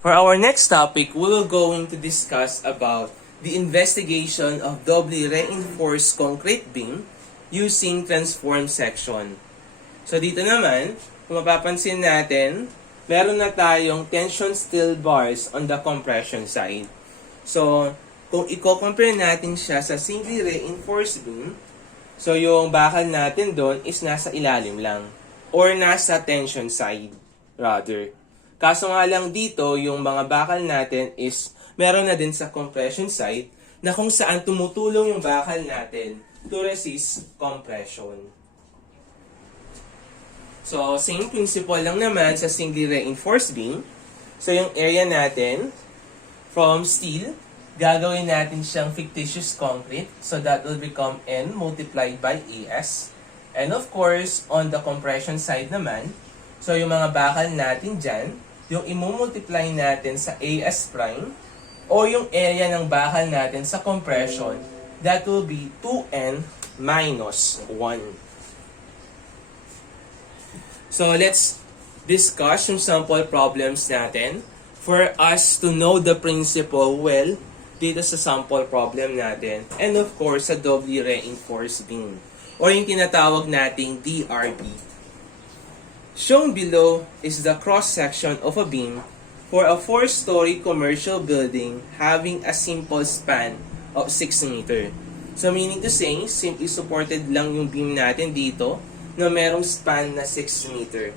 For our next topic, we will going to discuss about the investigation of doubly reinforced concrete beam using transform section. So dito naman, kung mapapansin natin, meron na tayong tension steel bars on the compression side. So, kung i-compare natin siya sa singly reinforced beam, so yung bakal natin doon is nasa ilalim lang or nasa tension side rather. Kaso nga lang dito, yung mga bakal natin is meron na din sa compression side na kung saan tumutulong yung bakal natin to resist compression. So, same principle lang naman sa singly reinforced beam. So, yung area natin from steel, gagawin natin siyang fictitious concrete. So, that will become N multiplied by AS. And of course, on the compression side naman, so yung mga bakal natin dyan, yung imumultiply natin sa AS prime o yung area ng bakal natin sa compression, that will be 2N minus 1. So let's discuss yung sample problems natin for us to know the principle well dito sa sample problem natin and of course sa doubly reinforced beam or yung tinatawag nating DRB. Shown below is the cross-section of a beam for a 4-story commercial building having a simple span of 6 meter. So meaning to say, simply supported lang yung beam natin dito na merong span na 6 meter.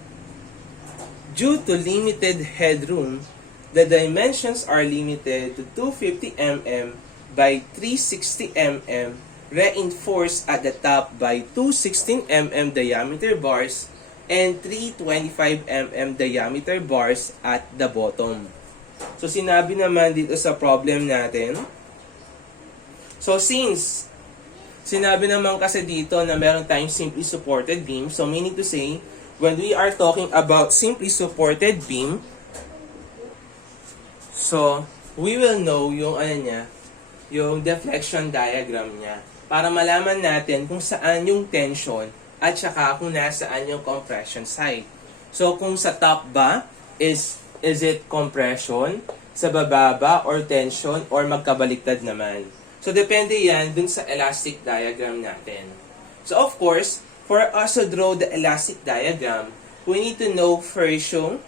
Due to limited headroom, the dimensions are limited to 250 mm by 360 mm reinforced at the top by 216 mm diameter bars and 325 mm diameter bars at the bottom. So, sinabi naman dito sa problem natin. So, since sinabi naman kasi dito na meron tayong simply supported beam, so meaning to say, when we are talking about simply supported beam, so, we will know yung yung deflection diagram niya para malaman natin kung saan yung tension at saka kung nasaan yung compression side. So, kung sa top ba, is it compression? Sa baba ba, or tension, or magkabaliktad naman? So, depende yan dun sa elastic diagram natin. So, of course, for us to draw the elastic diagram, we need to know first yung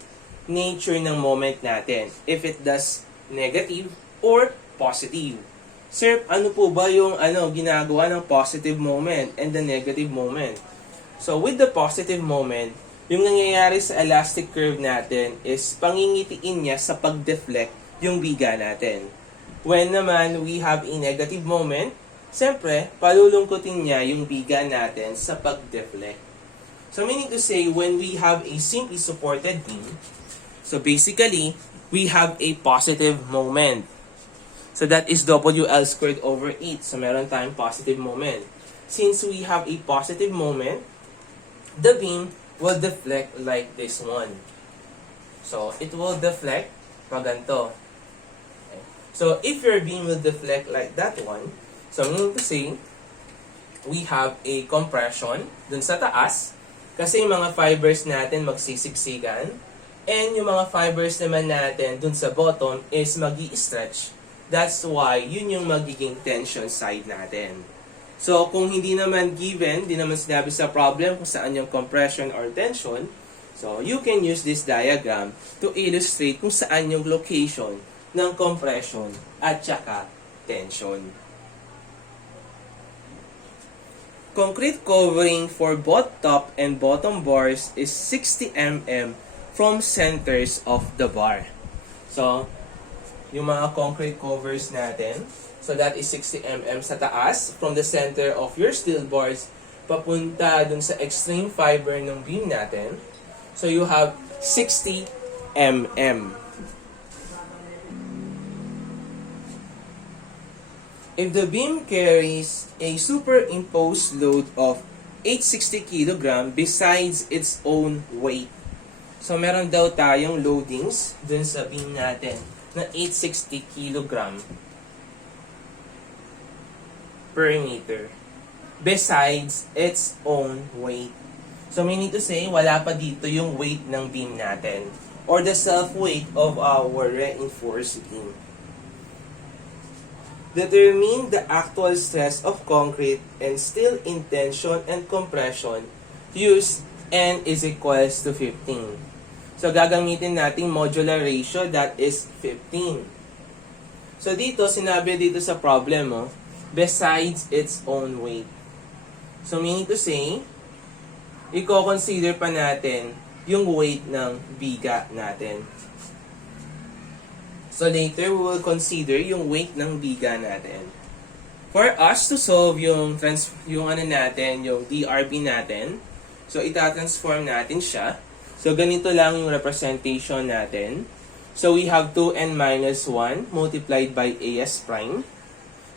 nature ng moment natin. If it does negative or positive. Sir, ano po ba yung ginagawa ng positive moment and the negative moment? So, with the positive moment, yung nangyayari sa elastic curve natin is pangingitiin niya sa pag-deflect yung biga natin. When naman we have a negative moment, siyempre, palulungkutin niya yung biga natin sa pag-deflect. So, meaning to say, when we have a simply supported beam, so basically, we have a positive moment. So, that is WL squared over 8. So, meron tayong positive moment. Since we have a positive moment, the beam will deflect like this one. So, it will deflect pag ganito. Okay. So, if your beam will deflect like that one, so meaning to say, we have a compression dun sa taas kasi yung mga fibers natin magsisiksikan and yung mga fibers naman natin dun sa bottom is magi-stretch. That's why yun yung magiging tension side natin. So, kung hindi naman given, hindi naman sinabi sa problem kung saan yung compression or tension, so you can use this diagram to illustrate kung saan yung location ng compression at saka tension. Concrete covering for both top and bottom bars is 60 mm from centers of the bar. So, yung mga concrete covers natin, so that is 60 mm sa taas from the center of your steel bars papunta dun sa extreme fiber ng beam natin. So you have 60 mm. If the beam carries a superimposed load of 860 kg besides its own weight. So meron daw tayong loadings dun sa beam natin na 860 kg per meter besides its own weight. So meaning to say, wala pa dito yung weight ng beam natin. or the self-weight of our reinforced beam. Determine the actual stress of concrete and steel in tension and compression. Use N is equals to 15. So, gagamitin natin modular ratio, that is 15. So, dito, sinabi dito sa problem, besides its own weight. So, meaning to say, i-consider pa natin yung weight ng biga natin. So, later, we will consider yung weight ng biga natin. For us to solve yung DRB natin, so, ita-transform natin siya. So, ganito lang yung representation natin. So, we have 2n minus 1 multiplied by AS prime.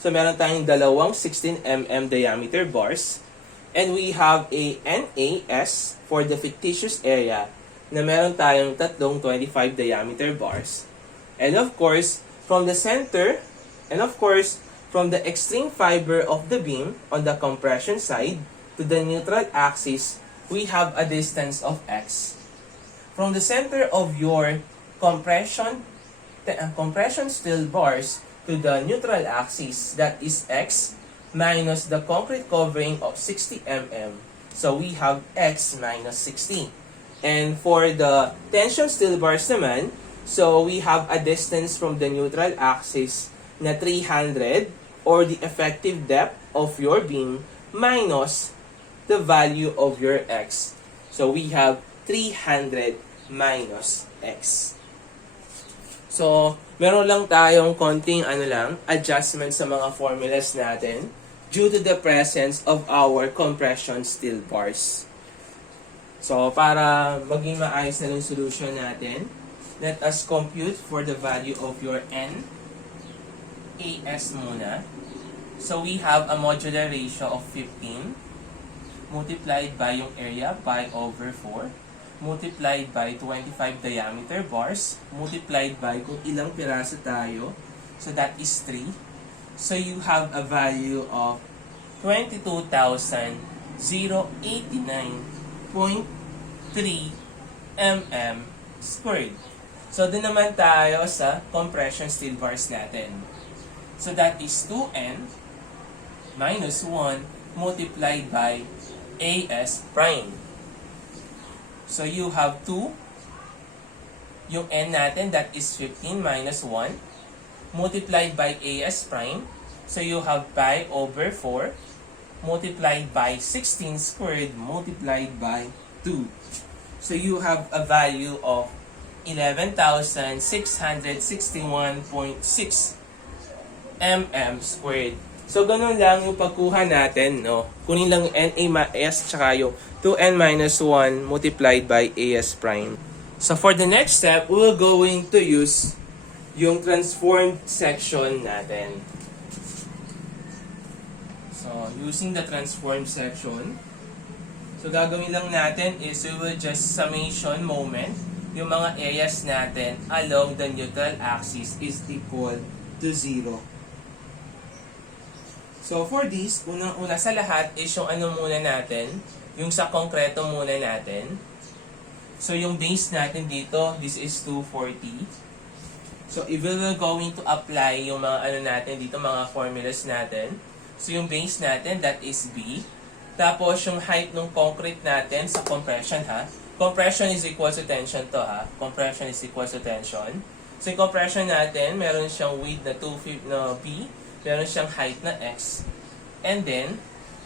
So, meron tayong dalawang 16 mm diameter bars. And we have a NAS for the fictitious area na meron tayong tatlong 25 diameter bars. And of course, from the center, and of course, from the extreme fiber of the beam on the compression side to the neutral axis, we have a distance of x. From the center of your compression steel bars to the neutral axis, that is x, minus the concrete covering of 60 mm. So we have x minus 60. And for the tension steel bars naman, so we have a distance from the neutral axis na 300, or the effective depth of your beam minus the value of your x. So we have 300 minus x. So, meron lang tayong konting adjustment sa mga formulas natin due to the presence of our compression steel bars. So, para maging maayos na yung solution natin, let us compute for the value of your N, AS muna. So, we have a modular ratio of 15 multiplied by yung area, pi over 4, multiplied by 25 diameter bars, multiplied by kung ilang piraso tayo. So, that is 3. So, you have a value of 22,089.3 mm squared. So, dun naman tayo sa compression steel bars natin. So, that is 2n minus 1 multiplied by AS prime. So, you have 2. Yung n natin, that is 15 minus 1 multiplied by AS prime. So, you have pi over 4 multiplied by 16 squared multiplied by 2. So, you have a value of 11,661.6 mm squared. So, ganun lang yung pagkuha natin, no? Kunin lang yung NA-S tsaka yung 2n minus 1 multiplied by AS prime. So, for the next step, we're going to use yung transformed section natin. So, using the transformed section, so gagawin lang natin is we will just summation moment yung mga areas natin along the neutral axis is equal to 0. So, for this, unang-una sa lahat is yung muna natin, yung sa konkreto muna natin. So, yung base natin dito, this is 240. So, if we will going to apply yung mga natin dito, mga formulas natin. So, yung base natin, that is B. Tapos, yung height ng concrete natin sa compression, ha? Compression is equal to tension to, ha? Compression is equal to tension. So, yung compression natin, meron siyang width na 250 na B, meron siyang height na X. And then,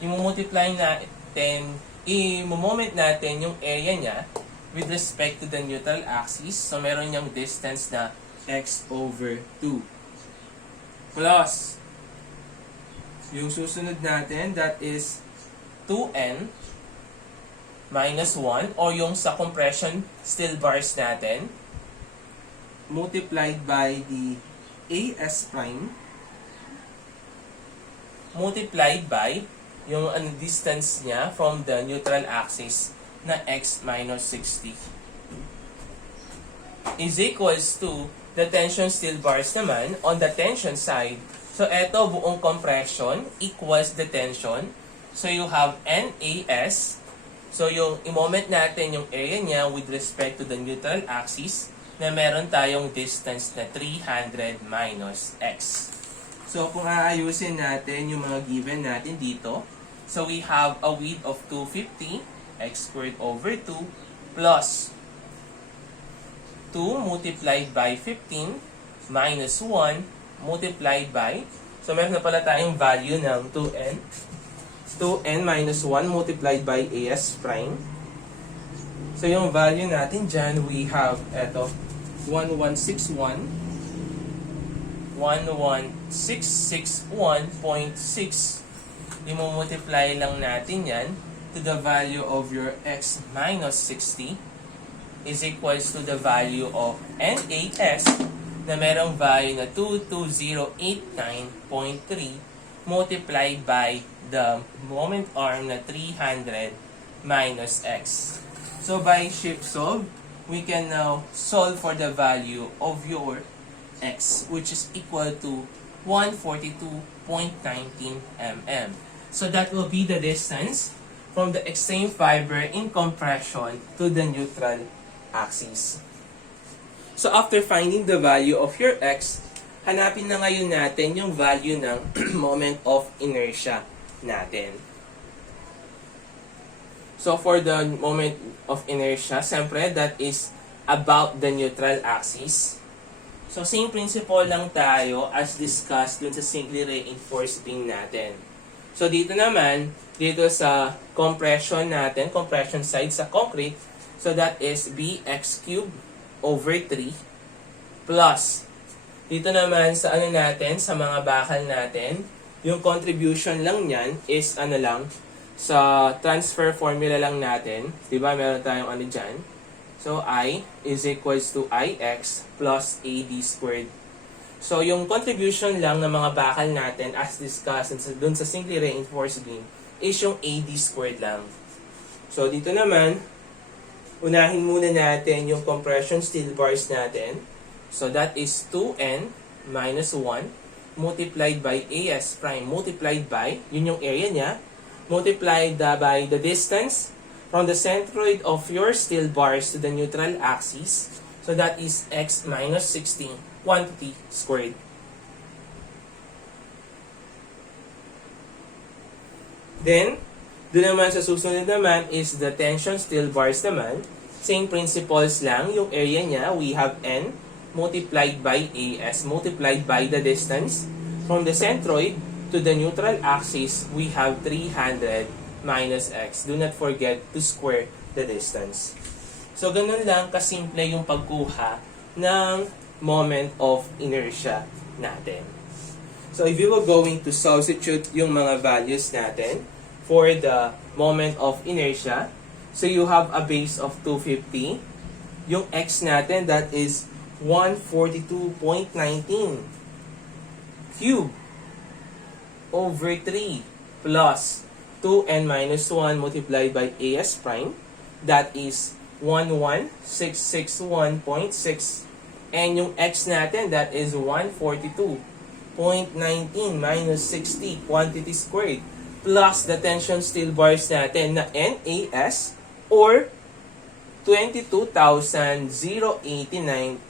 i-multiply natin, i-moment natin yung area niya with respect to the neutral axis. So, meron niyang distance na X over 2. Plus, yung susunod natin, that is 2n minus 1, or yung sa compression steel bars natin, multiplied by the AS prime, multiplied by yung distance niya from the neutral axis na x minus 60 is equals to the tension steel bars naman on the tension side. So, eto buong compression equals the tension. So, you have NAS. So, yung i-moment natin yung area niya with respect to the neutral axis. na meron tayong distance na 300 minus x. So, kung aayusin natin yung mga given natin dito, so we have a width of 250, x squared over 2, plus 2 multiplied by 15 minus 1 multiplied by, so meron na pala tayong value ng 2n. 2n minus 1 multiplied by as prime. So yung value natin dyan, we have eto, 1161. 1161.6. I-multiply lang natin yan to the value of your x minus 60 is equals to the value of NAS na merong value na 22089.3 multiplied by the moment arm na 300 minus x. So by shift solve, we can now solve for the value of your x, which is equal to 142.19 mm. So that will be the distance from the extreme fiber in compression to the neutral axis. So after finding the value of your x, hanapin na ngayon natin yung value ng moment of inertia natin. So for the moment of inertia, siyempre that is about the neutral axis. So same principle lang tayo as discussed dun sa singly reinforced beam natin. So dito naman, dito sa compression natin, compression side sa concrete, so that is bx cubed over 3 plus dito naman sa ano natin, sa mga bakal natin, yung contribution lang niyan is ano lang, sa transfer formula lang natin. Diba, meron tayong ano dyan. So, I is equals to Ix plus AD squared. So, yung contribution lang ng mga bakal natin as discussed dun sa singly reinforced beam is yung AD squared lang. So, dito naman, unahin muna natin yung compression steel bars natin. So that is 2n minus 1 multiplied by as prime multiplied by, yun yung area niya, multiplied by the distance from the centroid of your steel bars to the neutral axis. So that is x minus 16 quantity squared. Then, doon naman sa susunod naman is the tension steel bars naman. Same principles lang, yung area niya, we have n multiplied by as multiplied by the distance from the centroid to the neutral axis, we have 300 minus x. Do not forget to square the distance. So ganun lang kasimple yung pagkuha ng moment of inertia natin. So if you were going to substitute yung mga values natin for the moment of inertia, so you have a base of 250. Yung x natin, that is 142.19 cube over 3 plus 2n minus 1 multiplied by as prime, that is 11661.6, and yung x natin, that is 142.19 minus 60 quantity squared plus the tension steel bars natin na NAS or 22,089.3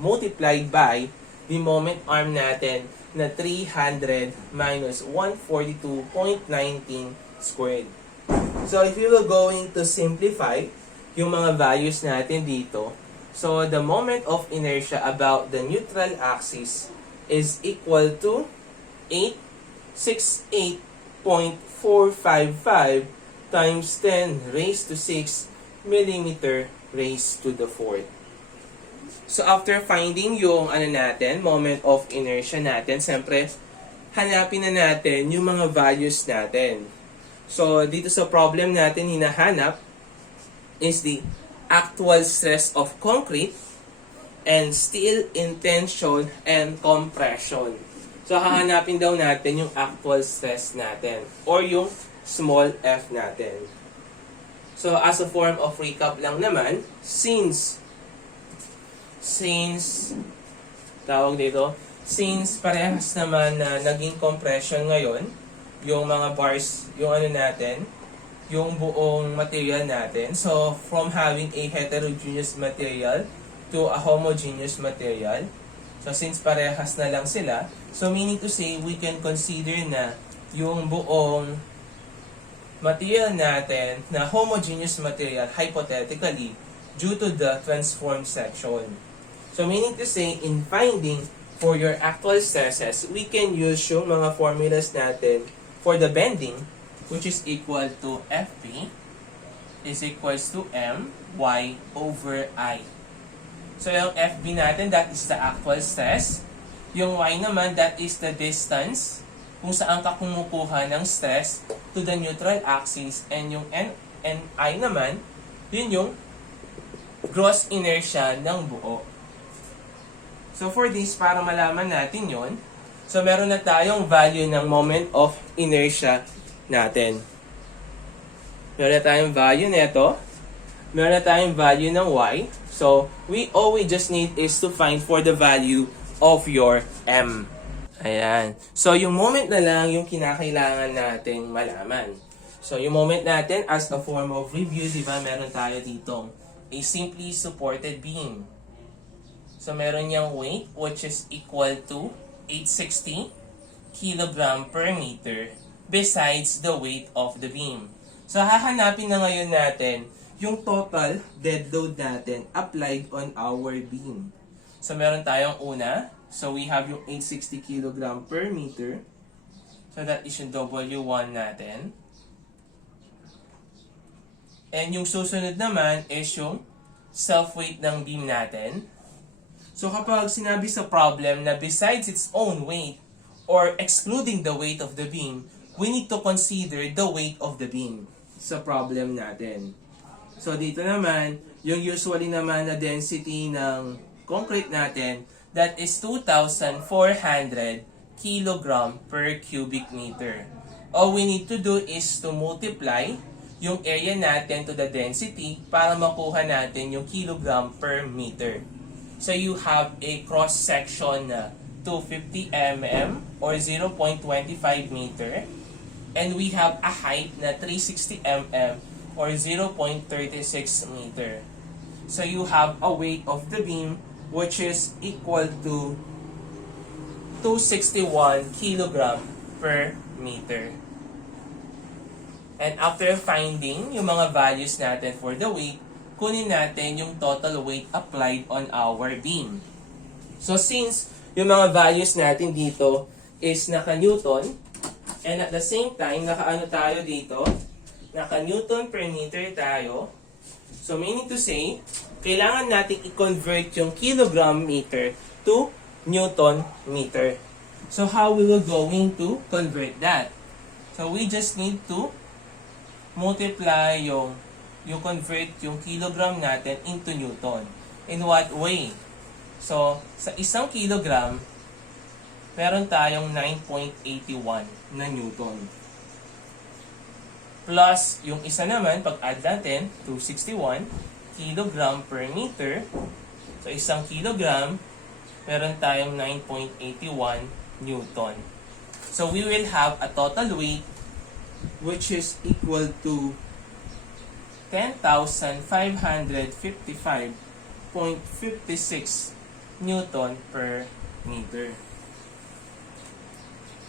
multiplied by the moment arm natin na 300 minus 142.19 squared. So if you were going to simplify yung mga values natin dito, so the moment of inertia about the neutral axis is equal to 868.455 times 10 raised to 6 millimeter raised to the 4th. So after finding yung ano natin, moment of inertia natin, siyempre hanapin na natin yung mga values natin. So dito sa problem natin hinahanap is the actual stress of concrete and steel in tension and compression. So hahanapin daw natin yung actual stress natin or yung small f natin. So as a form of recap lang naman, since parehas naman na naging compression ngayon, yung mga bars, yung ano natin, yung buong material natin. So from having a heterogeneous material to a homogeneous material. So since parehas na lang sila, so meaning to say, we can consider na yung buong material natin na homogeneous material hypothetically due to the transformed section. So meaning to say, in finding for your actual stresses, we can use yung mga formulas natin for the bending, which is equal to Fp is equals to My over I. So yung Fb natin, that is the actual stress. Yung Y naman, that is the distance kung saan ka kumukuha ng stress to the neutral axis. And yung Ni naman, yun yung gross inertia ng buo. So for this, para malaman natin yun, so meron na tayong value ng moment of inertia natin. Meron na tayong value nito. Meron na tayong value ng Y. So, all we just need is to find for the value of your M. Ayan. So, yung moment na lang yung kinakailangan nating malaman. So, yung moment natin as a form of review, di ba, meron tayo ditong a simply supported beam. So, meron niyang weight which is equal to 860 kg per meter besides the weight of the beam. So, hahanapin na ngayon natin yung total dead load natin applied on our beam. So, meron tayong una. So, we have yung 860 kg per meter. So, that is yung W1 natin. And yung susunod naman is yung self-weight ng beam natin. So, kapag sinabi sa problem na besides its own weight or excluding the weight of the beam, we need to consider the weight of the beam sa problem natin. So, dito naman, yung usually naman na density ng concrete natin, that is 2,400 kg per cubic meter. All we need to do is to multiply yung area natin to the density para makuha natin yung kilogram per meter. So, you have a cross-section na 250 mm or 0.25 meter. And we have a height na 360 mm or 0.36 meter. So you have a weight of the beam which is equal to 261 kg per meter. And after finding yung mga values natin for the weight, kunin natin yung total weight applied on our beam. So since yung mga values natin dito is naka-Newton, and at the same time, naka-ano tayo dito, naka-Newton per meter tayo. So meaning to say, kailangan natin i-convert yung kilogram meter to Newton meter. So how we will going to convert that? So we just need to multiply yung convert yung kilogram natin into Newton. In what way? So sa isang kilogram, meron tayong 9.81 na Newton. Plus, yung isa naman, pag-add natin, 261 kg per meter. So, isang kilogram, meron tayong 9.81 Newton. So, we will have a total weight which is equal to 10,555.56 Newton per meter.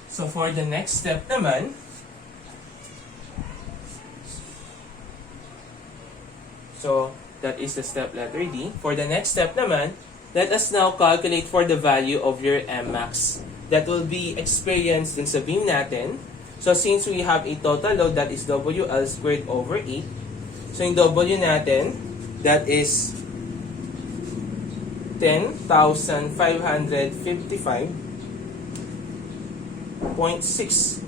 So, for the next step naman, so, that is the step letter D. For the next step naman, let us now calculate for the value of your Mmax that will be experienced dun sa beam natin. So, since we have a total load that is WL squared over 8, so yung W natin, that is 10,555.6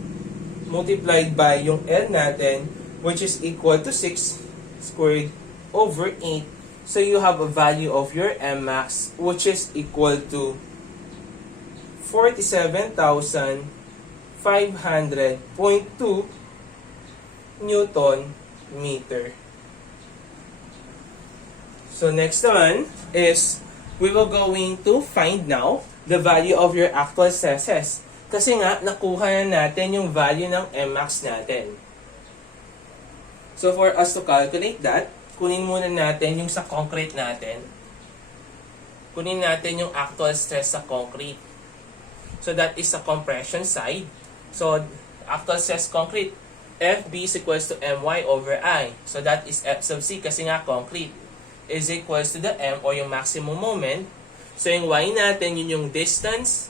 multiplied by yung L natin, which is equal to 6 squared over 8. So you have a value of your Mmax which is equal to 47,500.2 Newton meter. So next naman is we will going to find now the value of your actual stresses. Kasi nga, nakuha na natin yung value ng Mmax natin. So for us to calculate that, kunin muna natin yung sa concrete natin. kunin natin yung actual stress sa concrete. So that is sa compression side. So actual stress concrete, FB is equals to My over I. So that is F sub C kasi nga concrete is equals to the M or yung maximum moment. So yung Y natin, yun yung distance.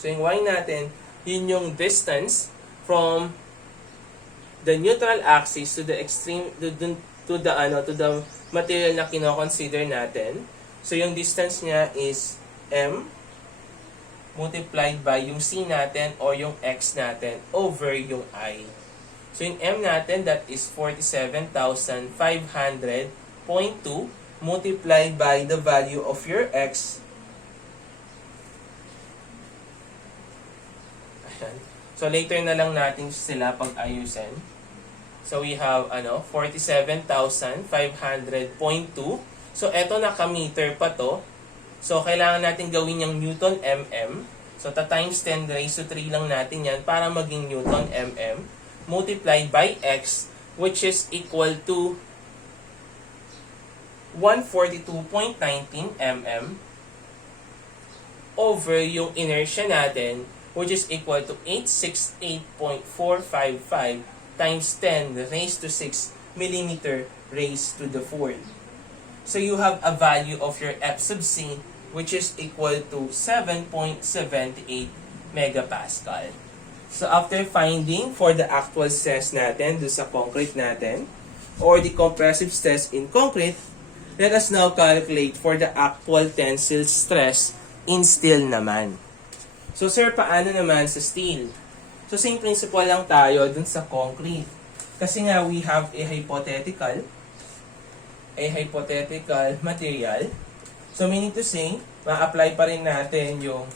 So yung Y natin, yun yung distance from the neutral axis to the extreme to the material na kino-consider natin. So yung distance niya is M multiplied by yung C natin or yung X natin over yung I. So yung M natin, that is 47,500.2 multiplied by the value of your X. Ayan. So later na lang natin sila pag-ayusin. So we have 47,500.2. So eto naka-meter pa to. So kailangan natin gawin yung Newton mm. So times 10 raised to 3 lang natin yan para maging Newton mm multiplied by X, which is equal to 142.19 mm over yung inertia natin, which is equal to 868.455 times 10 raised to 6 millimeter raised to the 4th. So you have a value of your F sub C, which is equal to 7.78 megapascal. So after finding for the actual stress natin do sa concrete natin, or the compressive stress in concrete, let us now calculate for the actual tensile stress in steel naman. So sir, paano naman sa steel? So same principle lang tayo dun sa concrete. Kasi nga we have a hypothetical material. So meaning to say, ma-apply pa rin natin yung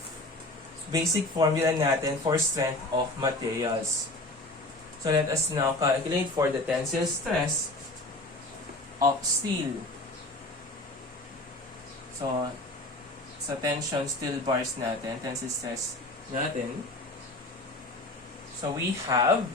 basic formula natin for strength of materials. So let us now calculate for the tensile stress of steel. So sa tension steel bars natin, tensile stress natin. So we have,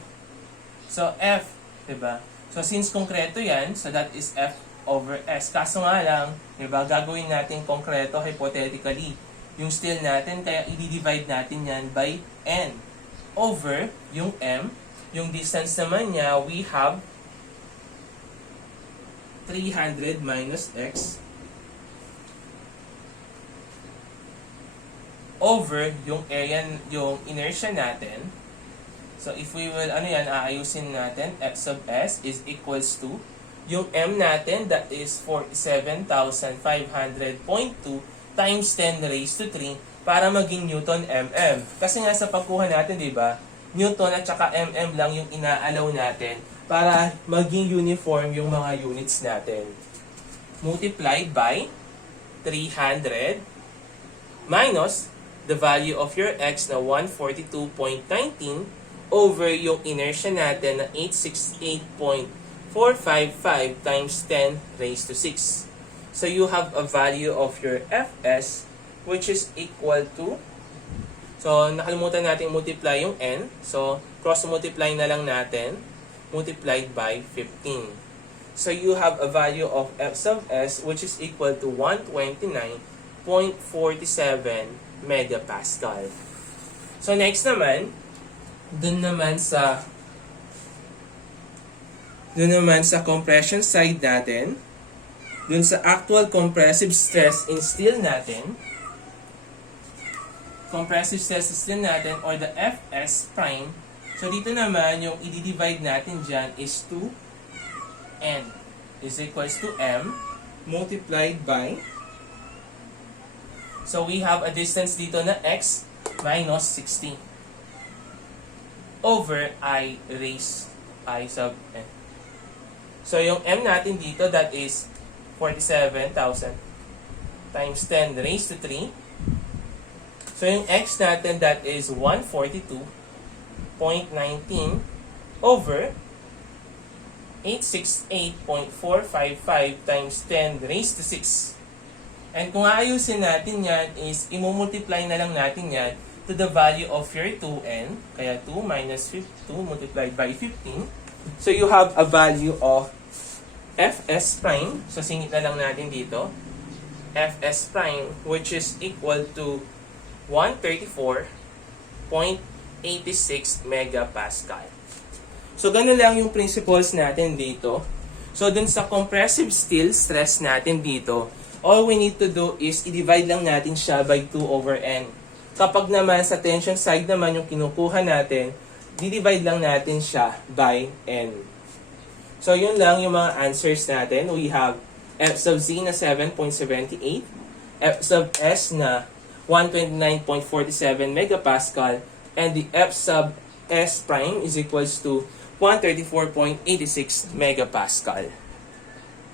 so F, diba? So since konkreto yan, so that is F over S. Kaso nga lang, diba, gagawin natin konkreto hypothetically yung steel natin, kaya i-divide natin yan by N over yung M. Yung distance naman niya, we have 300 minus X over yung area, yung inertia natin. So if we will, aayusin natin, F sub S is equals to yung M natin, that is 47,500.2 times 10 raised to 3 para maging Newton mm. Kasi nga sa pagkuha natin, di ba, Newton at saka mm lang yung inaalaw natin para maging uniform yung mga units natin. Multiplied by 300 minus the value of your X na 142.19 over yung inertia natin na 868.455 times 10 raised to 6. So you have a value of your Fs, which is equal to, so nakalimutan natin multiply yung N, so cross-multiply na lang natin, multiplied by 15. So you have a value of F sub S, which is equal to 129.47 megapascal. So next naman, dun naman sa compression side natin, dun sa actual compressive stress in steel natin, or the Fs prime, so dito naman yung i-divide natin dyan is 2N is equals to M multiplied by, so we have a distance dito na X minus 60 over I raised I sub N. So yung M natin dito, that is 47,000 times 10 raised to 3. So yung X natin, that is 142.19 over 868.455 times 10 raised to 6. And kung aayusin natin yan, is imumultiply na lang natin yan to the value of your 2N. Kaya 2 minus 2 multiplied by 15. So you have a value of Fs prime, so singit na lang natin dito, Fs prime, which is equal to 134.86 megapascal. So, ganun lang yung principles natin dito. So, dun sa compressive steel stress natin dito, all we need to do is i-divide lang natin siya by 2 over n. Kapag naman sa tension side naman yung kinukuha natin, di-divide lang natin siya by n. So, yun lang yung mga answers natin. We have F sub Z na 7.78, F sub S na 129.47 megapascal, and the F sub S prime is equals to 134.86 megapascal.